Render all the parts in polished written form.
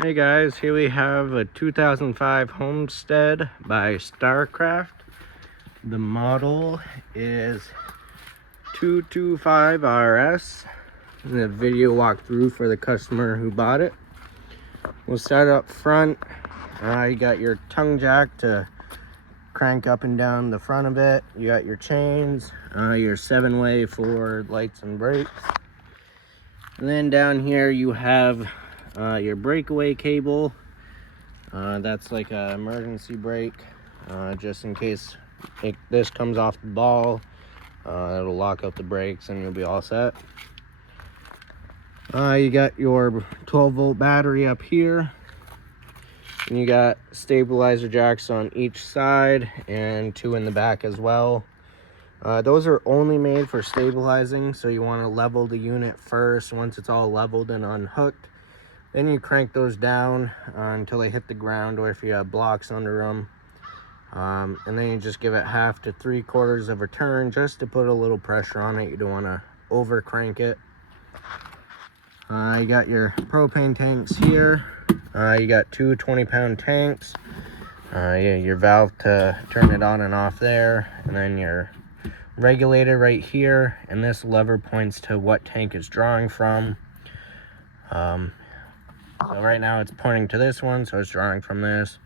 Hey guys, here we have a 2005 Homestead by StarCraft. The model is 225RS. The video walkthrough for the customer who bought it. We'll start up front. You got your tongue jack to crank up and down the front of it. You got your chains, your 7-way for lights and brakes. And then down here you have your breakaway cable. That's like an emergency brake, just in case this comes off the ball. It'll lock up the brakes and you'll be all set. You got your 12-volt battery up here, and you got stabilizer jacks on each side and 2 in the back as well. Those are only made for stabilizing, so you want to level the unit first. Once it's all leveled and unhooked, then you crank those down until they hit the ground, or if you have blocks under them. And then you just give it 1/2 to 3/4 of a turn just to put a little pressure on it. You don't want to over crank it. You got your propane tanks here. You got 2 20-pound tanks. Your valve to turn it on and off there, and then your regulator right here, and this lever points to what tank it's drawing from. So right now it's pointing to this one, so it's drawing from this.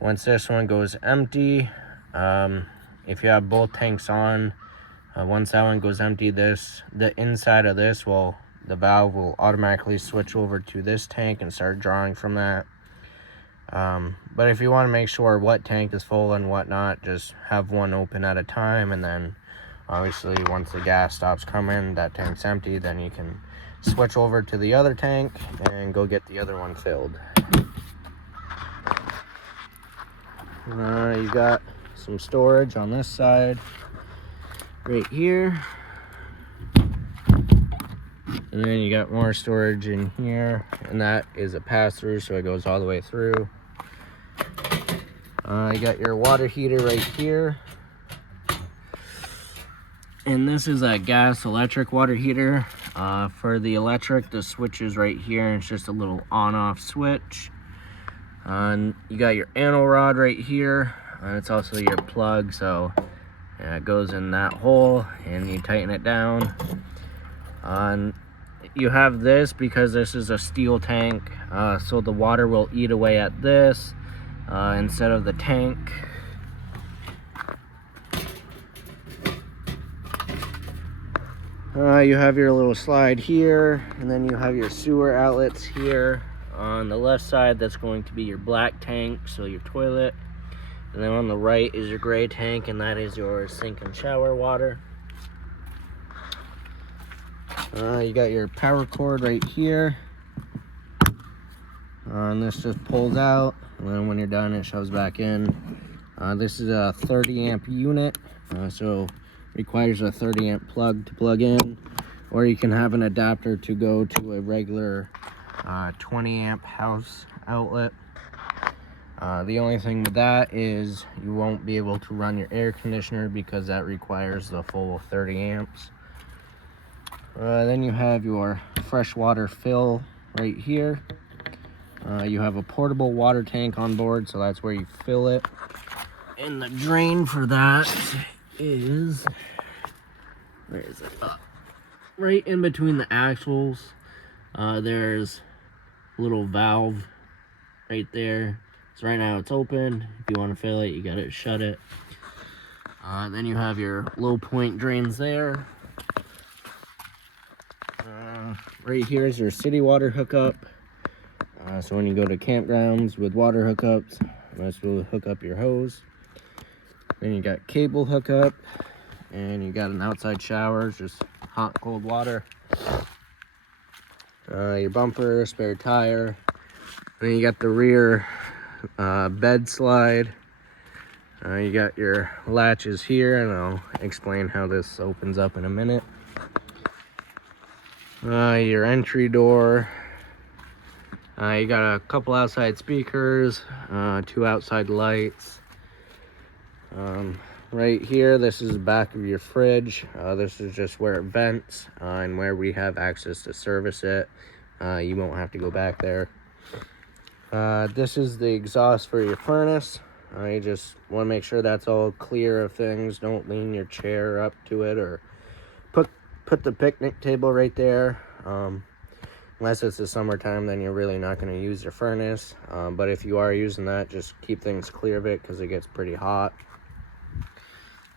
Once this one goes empty, if you have both tanks on, once that one goes empty, the inside of this the valve will automatically switch over to this tank and start drawing from that. But if you want to make sure what tank is full and whatnot, just have one open at a time, and then obviously once the gas stops coming, that tank's empty, then you can switch over to the other tank and go get the other one filled. You got some storage on this side right here, and then you got more storage in here, and that is a pass-through, so it goes all the way through. You got your water heater right here, and this is a gas electric water heater. For the electric, the switch is right here, and it's just a little on-off switch. And you got your angle rod right here, and it's also your plug, so it goes in that hole and you tighten it down. And you have this because this is a steel tank, so the water will eat away at this instead of the tank. You have your little slide here, and then you have your sewer outlets here. On the left side, that's going to be your black tank, so your toilet. And then on the right is your gray tank, and that is your sink and shower water. You got your power cord right here. And this just pulls out, and then when you're done, it shoves back in. This is a 30 amp unit, so requires a 30 amp plug to plug in, or you can have an adapter to go to a regular 20 amp house outlet. The only thing with that is you won't be able to run your air conditioner because that requires the full 30 amps. Then you have your freshwater fill right here. You have a portable water tank on board, so that's where you fill it. And the drain for that is, where is it? Right in between the axles. There's a little valve right there. So right now it's open. If you want to fill it, you gotta shut it. Then you have your low point drains there. Right here is your city water hookup. So when you go to campgrounds with water hookups, this will hook up your hose. Then you got cable hookup, and you got an outside shower, just hot cold water. Your bumper, spare tire. Then you got the rear bed slide. You got your latches here, and I'll explain how this opens up in a minute. Your entry door. You got a couple outside speakers, 2 outside lights. Right here, this is the back of your fridge. This is just where it vents and where we have access to service it. You won't have to go back there. This is the exhaust for your furnace. You just want to make sure that's all clear of things. Don't lean your chair up to it, or put the picnic table right there. Unless it's the summertime, then you're really not going to use your furnace. But if you are using that, just keep things clear of it because it gets pretty hot.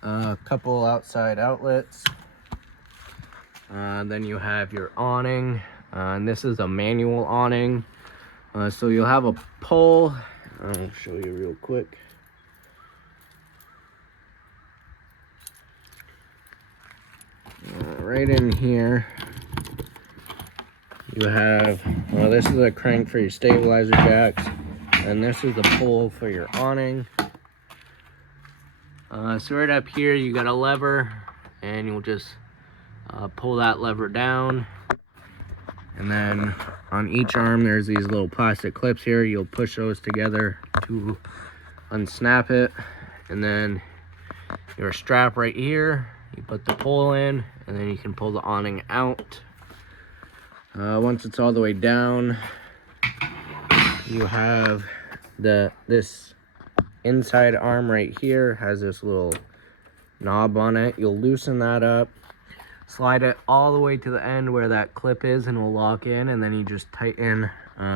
A couple outside outlets. Then you have your awning. And this is a manual awning. So you'll have a pole. I'll show you real quick. Right in here, you have, this is a crank for your stabilizer jacks, and this is the pole for your awning. So right up here, you got a lever, and you'll just pull that lever down. And then on each arm, there's these little plastic clips here. You'll push those together to unsnap it. And then your strap right here, you put the pole in, and then you can pull the awning out. Once it's all the way down, you have this inside arm right here has this little knob on it. You'll loosen that up, slide it all the way to the end where that clip is, and will lock in, and then you just tighten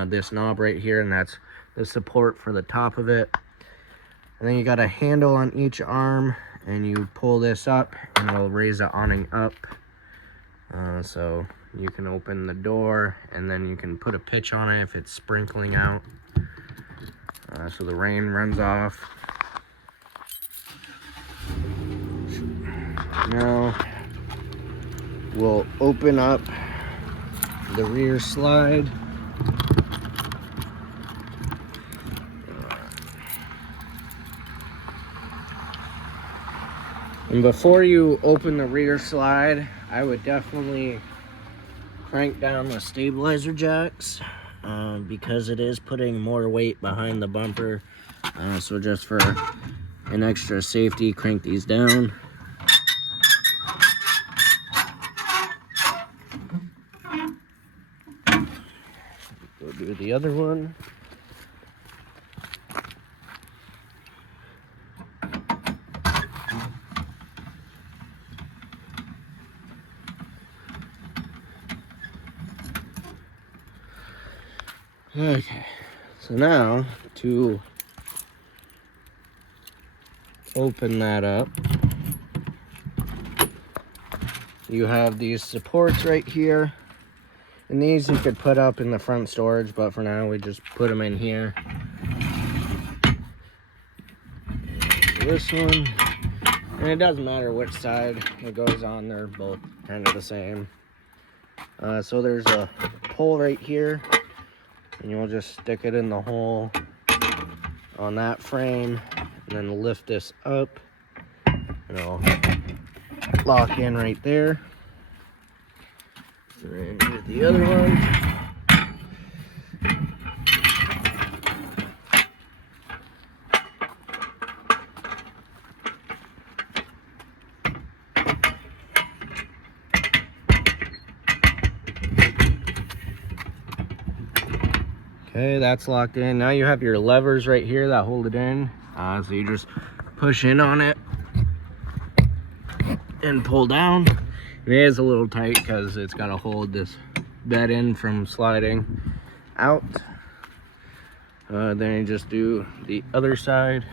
this knob right here, and that's the support for the top of it. And then you got a handle on each arm, and you pull this up and it'll raise the awning up. So you can open the door, and then you can put a pitch on it if it's sprinkling out, so the rain runs off. Now we'll open up the rear slide. And before you open the rear slide, I would definitely crank down the stabilizer jacks because it is putting more weight behind the bumper. So just for an extra safety, crank these down. Go do the other one. Okay, so now to open that up, you have these supports right here, and these you could put up in the front storage, but for now we just put them in here. This one, and it doesn't matter which side it goes on, they're both kind of the same. So there's a pole right here, and you'll just stick it in the hole on that frame, and then lift this up, and it'll lock in right there. And then get the other one. Okay, that's locked in. Now you have your levers right here that hold it in. So you just push in on it and pull down. It is a little tight because it's got to hold this bed in from sliding out. Then you just do the other side.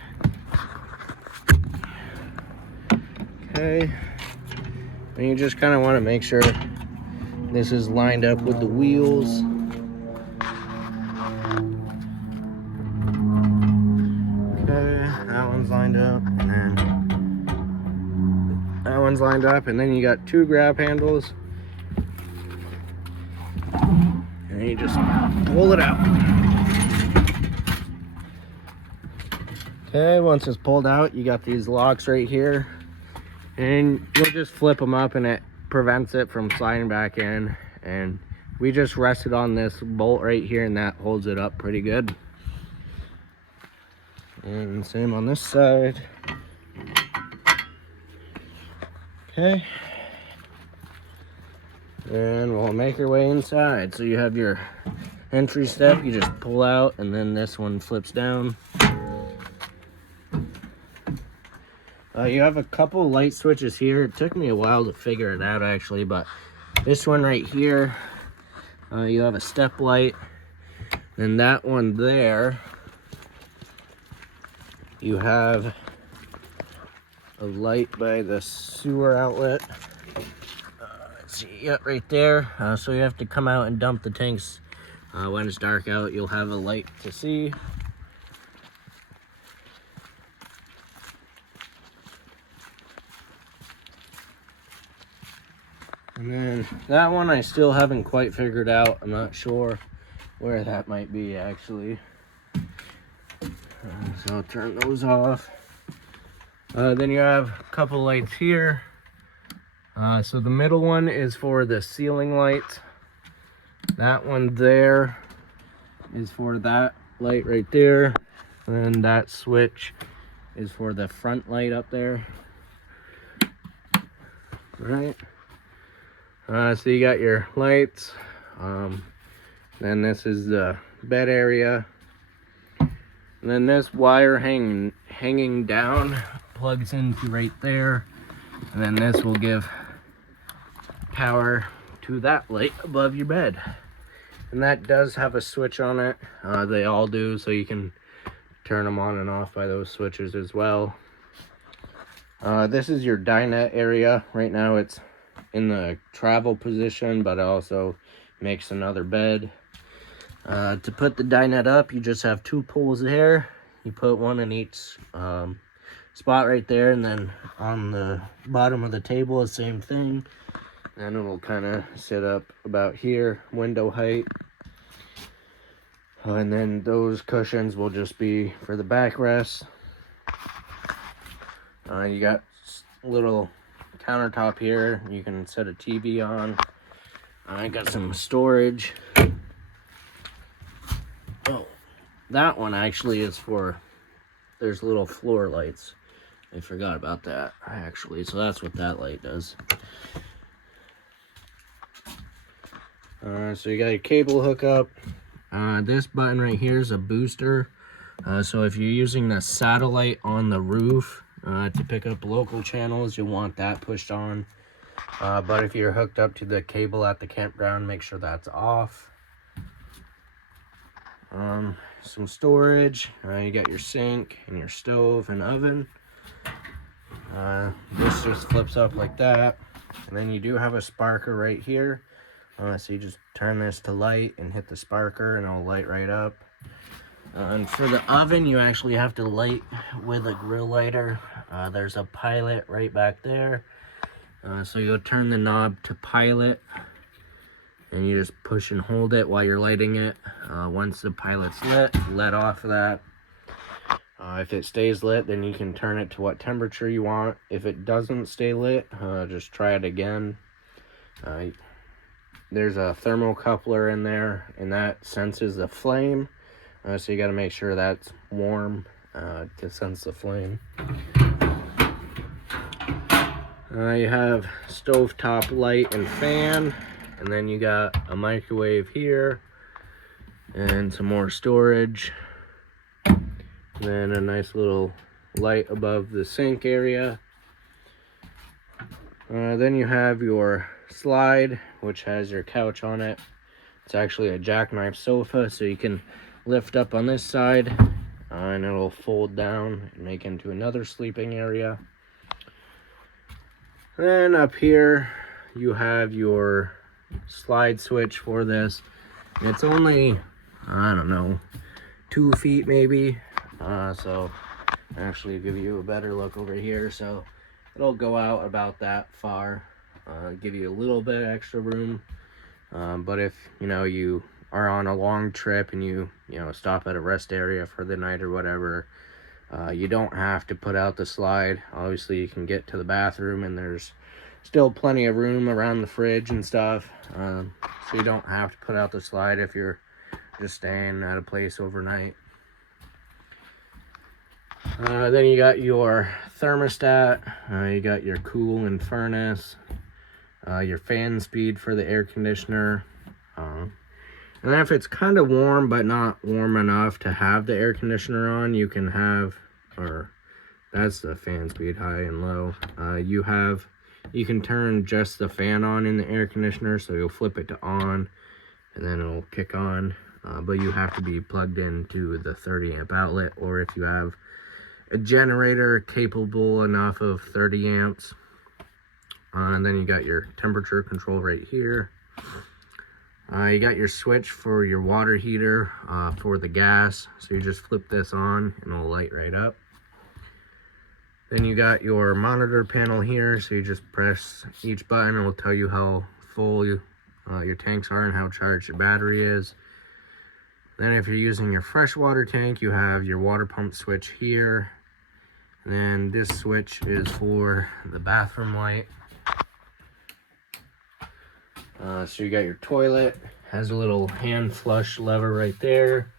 Okay. And you just kind of want to make sure this is lined up with the wheels. That one's lined up, and then that one's lined up, and then you got two grab handles, and then you just pull it out. Okay, once it's pulled out, you got these locks right here, and you'll just flip them up, and it prevents it from sliding back in. And we just rested on this bolt right here, and that holds it up pretty good. And same on this side. Okay. And we'll make our way inside. So you have your entry step you just pull out, and then this one flips down. You have a couple light switches here. It took me a while to figure it out actually, but this one right here, you have a step light. And that one there, you have a light by the sewer outlet. Let's see, yep, right there. So you have to come out and dump the tanks. When it's dark out, you'll have a light to see. And then that one I still haven't quite figured out. I'm not sure where that might be actually. So I'll turn those off. Then you have a couple lights here. So the middle one is for the ceiling lights. That one there is for that light right there. And then that switch is for the front light up there. All right. So you got your lights. Then this is the bed area. And then this wire hanging down plugs into right there. And then this will give power to that light above your bed. And that does have a switch on it. They all do, so you can turn them on and off by those switches as well. This is your dinette area. Right now it's in the travel position, but it also makes another bed. To put the dinette up, you just have two poles there. You put one in each spot right there, and then on the bottom of the table, the same thing. And it will kind of sit up about here, window height. And then those cushions will just be for the backrest. You got a little countertop here. You can set a TV on. I got some storage. Oh, that one actually is for, there's little floor lights. I forgot about that actually, so that's what that light does. So you got your cable hookup. This button right here is a booster. So if you're using the satellite on the roof to pick up local channels, you'll want that pushed on. But if you're hooked up to the cable at the campground, make sure that's off. Some storage. You got your sink and your stove and oven. This just flips up like that. And then you do have a sparker right here. So you just turn this to light and hit the sparker and it'll light right up. And for the oven, you actually have to light with a grill lighter. There's a pilot right back there. So you'll turn the knob to pilot, and you just push and hold it while you're lighting it. Once the pilot's lit, let off of that. If it stays lit, then you can turn it to what temperature you want. If it doesn't stay lit, just try it again. There's a thermocoupler in there, and that senses the flame. So you got to make sure that's warm to sense the flame. You have stovetop light and fan, and then you got a microwave here, and some more storage. And then a nice little light above the sink area. Then you have your slide, which has your couch on it. It's actually a jackknife sofa, so you can lift up on this side, and it'll fold down and make into another sleeping area. Then up here, you have your slide switch for this. And it's only, I don't know, 2 feet maybe. So actually give you a better look over here. So it'll go out about that far, give you a little bit extra room. But if you are on a long trip and you stop at a rest area for the night or whatever, you don't have to put out the slide. Obviously you can get to the bathroom, and there's still plenty of room around the fridge and stuff, so you don't have to put out the slide if you're just staying at a place overnight. Then you got your thermostat, you got your cool and furnace, your fan speed for the air conditioner. And then if it's kind of warm but not warm enough to have the air conditioner on, you can have, or that's the fan speed, high and low. You can turn just the fan on in the air conditioner, so you'll flip it to on and then it'll kick on. But you have to be plugged into the 30 amp outlet, or if you have a generator capable enough of 30 amps. And then you got your temperature control right here. You got your switch for your water heater for the gas, so you just flip this on and it'll light right up. Then you got your monitor panel here, so you just press each button and it will tell you how full your tanks are and how charged your battery is. Then if you're using your freshwater tank, you have your water pump switch here. And then this switch is for the bathroom light. So you got your toilet, has a little hand flush lever right there.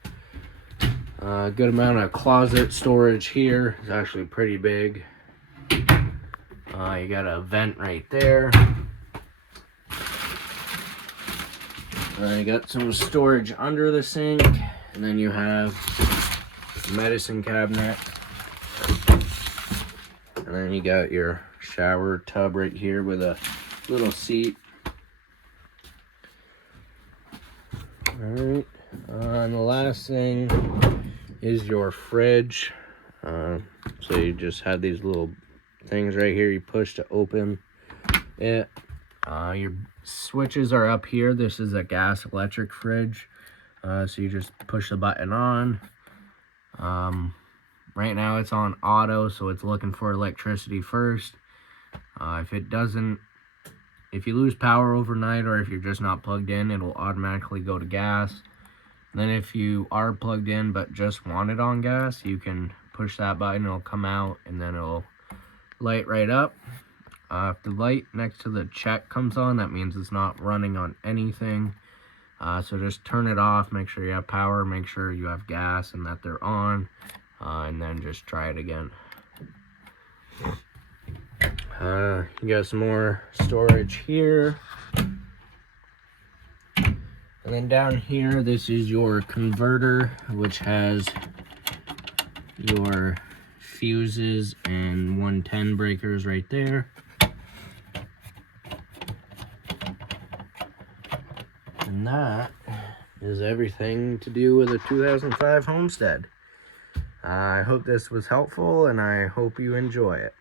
Good amount of closet storage here. It's actually pretty big. You got a vent right there. You got some storage under the sink, and then you have a medicine cabinet. And then you got your shower tub right here with a little seat. Alright, and the last thing is your fridge. So you just have these little things right here you push to open it. Your switches are up here. This is a gas electric fridge. So you just push the button on. Right now it's on auto, so it's looking for electricity first. If you lose power overnight, or if you're just not plugged in, it'll automatically go to gas. Then if you are plugged in but just want it on gas, you can push that button, it'll come out, and then it'll light right up. If the light next to the check comes on, that means it's not running on anything. So just turn it off, make sure you have power, make sure you have gas and that they're on, and then just try it again. You got some more storage here. And then down here, this is your converter, which has your fuses and 110 breakers right there. And that is everything to do with a 2005 Homestead. I hope this was helpful, and I hope you enjoy it.